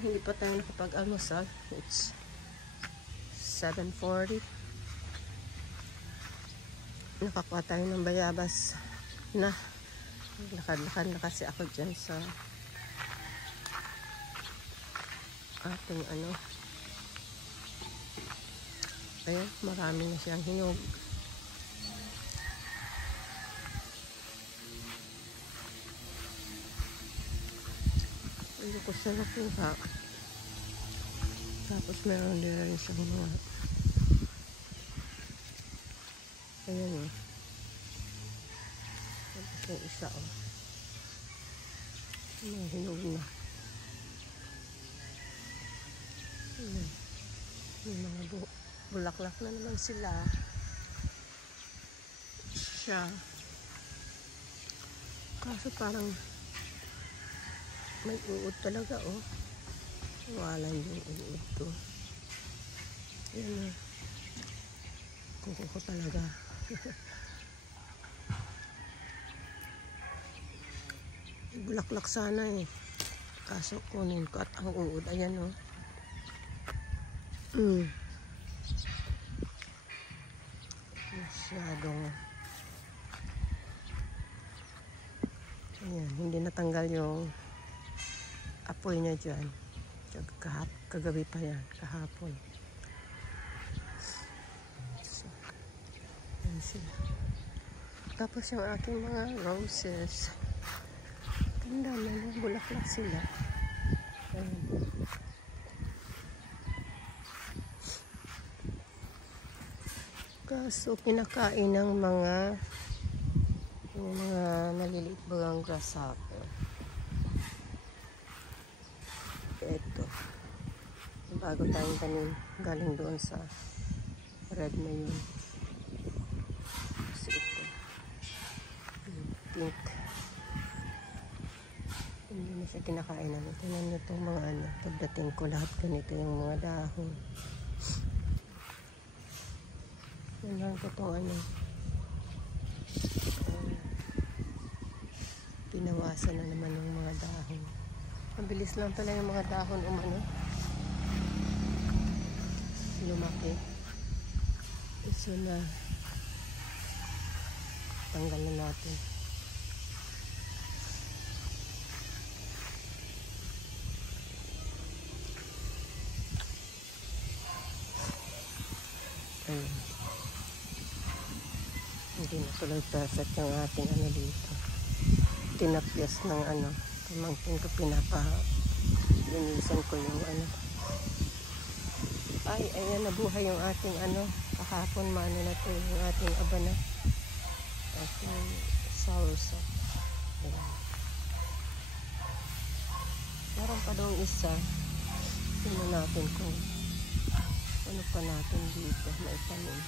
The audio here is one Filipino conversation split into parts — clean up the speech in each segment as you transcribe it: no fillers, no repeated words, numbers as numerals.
hindi pa tayo nakapag-almusal. It's 7:40. Nakakuha tayo ng bayabas na lakad-lakad na kasi ako dyan sa ating ano. Ayan, marami na siyang hinog. Hindi ko siya nakuha. Tapos meron din rin siyang mga ayan o. Tapos yung isa o. May hinog na. Ayan. May mga bulaklak na naman sila. Siya. Kaso parang may uod talaga oh. Walan yung uod ko. Ayan o. Kuko ko talaga. Bulaklak sana eh. Kaso kunin ko at ang uod. Ayan o. Masyadong ayan, hindi natanggal yung apoy niya dyan. Kagabi pa yan, kahapon. So, ayan sila. Tapos yung aking mga roses. Ganda na, bulaklak sila. Ayan. Kaso kinakain ng mga maliliit bagang grasshopper. Ito. Bago tayong tanim. Galing doon sa red na yun. Kasi ito. Pink. Hindi na siya kinakain namin. Tingnan nyo itong mga ano. Pagdating ko lahat ganito yung mga dahon. Yan lang ko itong ano. Pinawasan na naman ng mga dahon. Mabilis lang talaga yung mga dahon umano. Lumaki. So na tanggal na natin. Ayun. Hindi na tuloy perfect yung ating ano dito. Tinapyas ng ano. Pamangkin ko linisan ko yung ano. Ay, ayan, nabuhay yung ating ano. Kahapon, maano na to yung ating abana. Ating soursop. Ayan. Meron pa doon isa. Tingnan natin kung ano pa natin dito. Maitanim.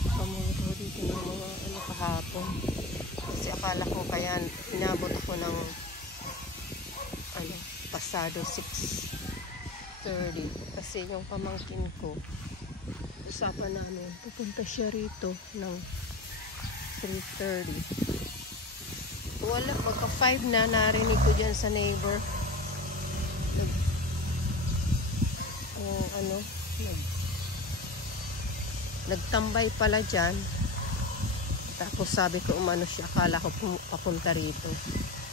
Pamuro dito ng mga ano kahapon. Kasi akala ko kaya inabot ako ng ano, pasado 6:30. Kasi yung pamangkin ko, usapan namin, pupunta siya rito ng 3:30. Wala, magka 5 na narinig ko dyan sa neighbor. Nagtambay pala dyan. Tapos sabi ko umano siya, akala ko papunta rito.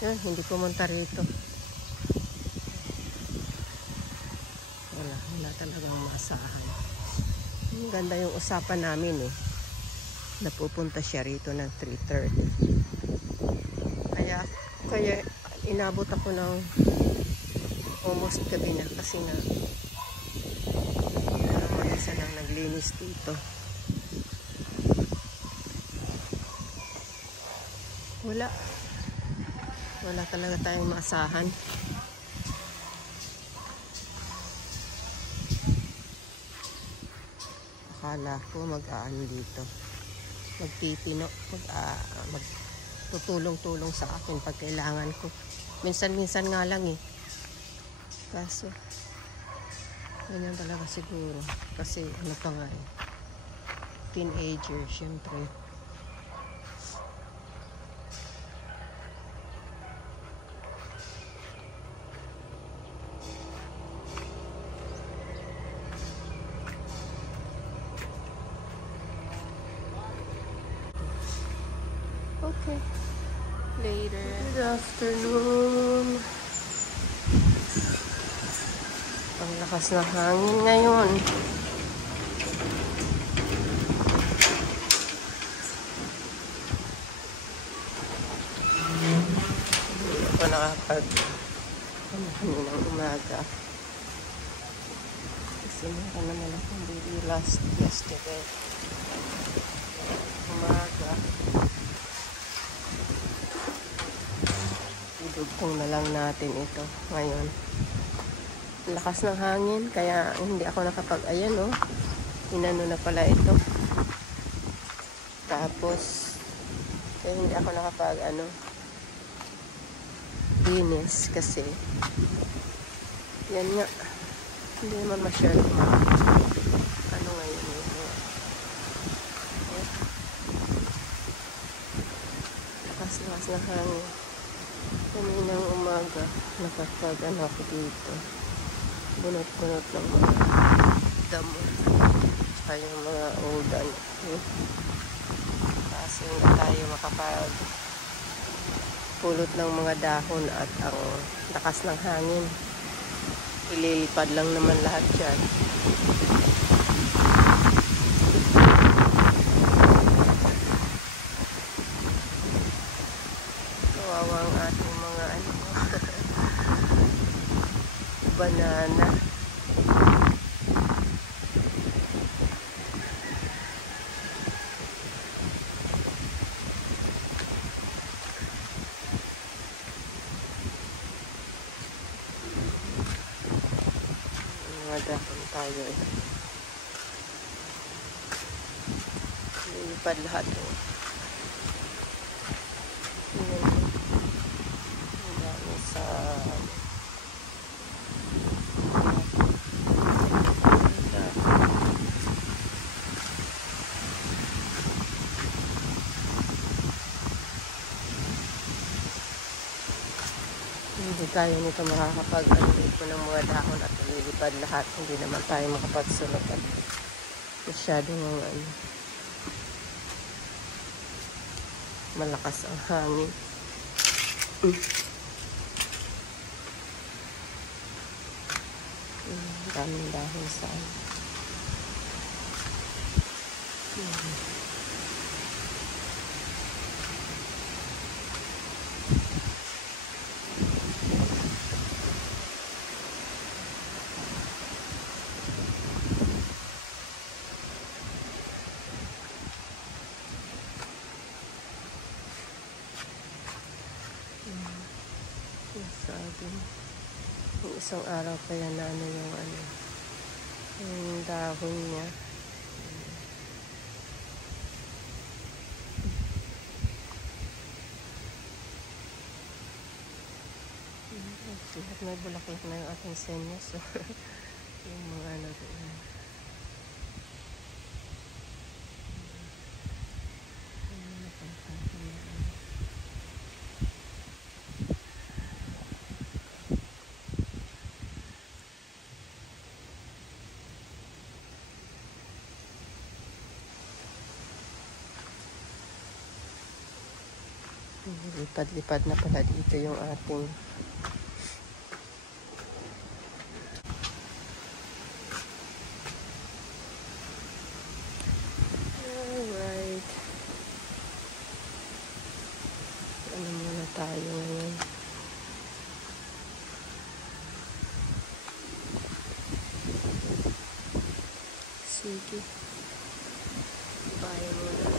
Yun, hindi pumunta rito. Wala talagang maasahan. Ang ganda yung usapan namin eh. Napupunta siya rito ng 3:30. Kaya inabot ako ng almost gabi na kasi na mag-isa lang naglinis dito. Wala talaga tayong maasahan. Akala ko mag-aano dito. Magtitino. Magtutulong-tulong sa akin pag kailangan ko. Minsan-minsan nga lang eh. Kaso, ganyan talaga siguro. Kasi ano pa nga eh. Teenager, syempre. Okay. Later. Good afternoon. Ang lakas ng hangin ngayon. Hindi ako kaninang umaga. Kasi meron naman akong baby yesterday. Umaga. Idugtong na lang natin ito ngayon. Lakas ng hangin, kaya hindi ako ayan oh. Inano na pala ito. Tapos, kaya hindi ako linis kasi, yan nga, hindi naman masyado ngayon ito. Lakas ng hangin. Kaninang umaga, ako dito. Bunot-bunot ng mga damo. Tsaka yung mga udan. Kasi hindi tayo pulot ng mga dahon at ang lakas ng hangin. Ililipad lang naman lahat yan. Kawawa ang ating mga banana. Dahon tayo eh. Lilipad lahat oh. Ang dami sa hindi tayo nito makakapag-alipon ng mga dahon at lilipad lahat. Hindi naman tayo makapagsunod at masyadong malakas ang hangin. Daming dahon sa yung isang araw kaya na yung dahon niya. May bulaklak na yung ating senyas. Yung mga doon. Lipad-lipad na pala dito yung ating alright. Ano muna tayo ngayon? Sige. Bye muna.